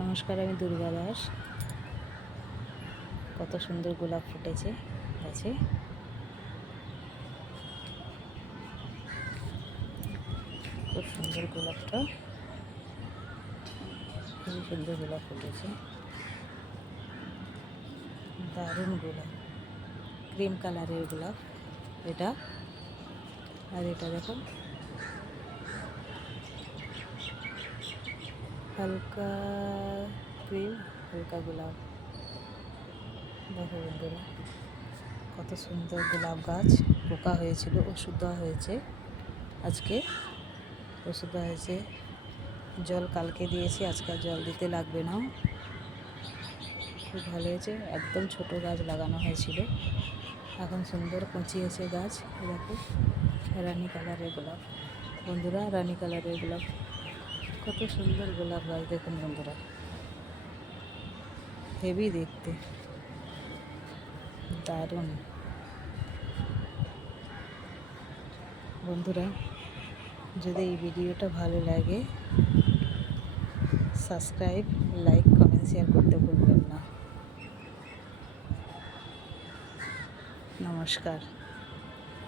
নমস্কার, আমি দুর্গা দাস। কত সুন্দর গোলাপ ফুটেছে গাছে। খুব সুন্দর গোলাপটা, খুবই সুন্দর গোলাপ ফুটেছে। দারুণ গোলাপ, ক্রিম কালারের গোলাপ এটা। আর এটা দেখো হালকা ক্রিম, হালকা গোলাপ। দেখো বন্ধুরা, কত সুন্দর গোলাপ গাছ। পোকা হয়েছিল, ওষুধ দেওয়া হয়েছে আজকে, ওষুধ দেওয়া হয়েছে। জল কালকে দিয়েছি, আজকে জল দিতে লাগবে না। খুব ভালো হয়েছে। একদম ছোট গাছ লাগানো হয়েছিল, এখন সুন্দর কচিয়েছে গাছ। দেখো রানী কালারের গোলাপ বন্ধুরা, রানী কালারের গোলাপ। কত সুন্দর গোলাপ গাছ দেখুন বন্ধুরা, হেভি দেখতে, দারুণ। বন্ধুরা, যদি এই ভিডিওটা ভালো লাগে সাবস্ক্রাইব, লাইক, কমেন্ট, শেয়ার করতে ভুলবেন না। নমস্কার।